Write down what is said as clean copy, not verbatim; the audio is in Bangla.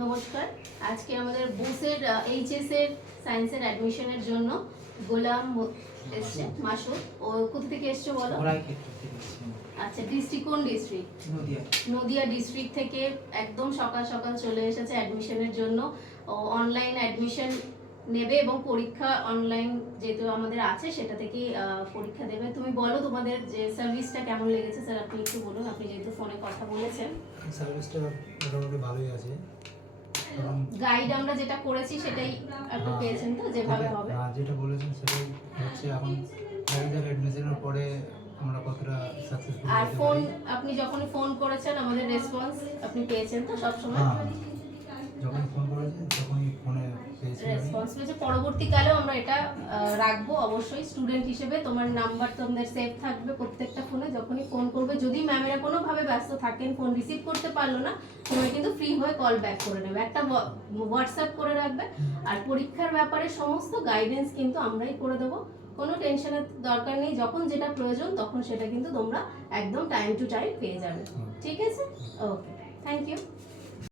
নমস্কার। আজকে আমাদের বুসের এইচএস এর সায়েন্সের অ্যাডমিশনের জন্য গোলাম এসছে, মাসুদ। ও কোথা থেকে এসছো বলো? আচ্ছা, ডিস্ট্রিক্ট কোন ডিস্ট্রিক্ট? নদিয়া ডিস্ট্রিক্ট থেকে একদম সকাল সকাল চলে এসেছে অ্যাডমিশনের জন্য। ও অনলাইন অ্যাডমিশন নেবে এবং পরীক্ষা অনলাইন যেহেতু আমাদের আছে সেটা থেকেই পরীক্ষা দেবে। তুমি বলো তোমাদের যে সার্ভিসটা কেমন লেগেছে। স্যার আপনি একটু বলুন, আপনি যেহেতু ফোনে কথা বলেছেন। সার্ভিসটা মোটামুটি ভালোই আছে। গাইড আমরা যেটা করেছি সেটাই আপনি পেয়েছেন তো, যেভাবে হবে? যেটা বলেছেন সেটাই হচ্ছে। এখন গাইডের অ্যাডমিশনের পরে আমরা কতটা সাকসেসফুল আর হতে ফোন, পারি। আপনি যখনই ফোন করেছেন আমাদের রেসপন্স আপনি পেয়েছেন তো সব সময়? যখন ফোন করেছি তখনই ফোনে পেয়েছি আমি। রেসপন্স পেয়েছে। পরবর্তীকালেও আমরা এটা রাখবো অবশ্যই। স্টুডেন্ট হিসেবে তোমার নাম্বার তোমাদের সেভ থাকবে প্রত্যেকটা ফোনে। যখনই ফোন করবে, যদি ম্যামেরা কোনোভাবে ব্যস্ত থাকেন, ফোন রিসিভ করতে পারলো না, তুমি কিন্তু ফ্রি হয়ে কল ব্যাক করে নেবে, একটা হোয়াটসঅ্যাপ করে রাখবে। আর পরীক্ষার ব্যাপারে সমস্ত গাইডেন্স কিন্তু আমরাই করে দেবো, কোনো টেনশনের দরকার নেই। যখন যেটা প্রয়োজন তখন সেটা কিন্তু তোমরা একদম টাইম টু টাইম পেয়ে যাবে। ঠিক আছে? ওকে, থ্যাংক ইউ।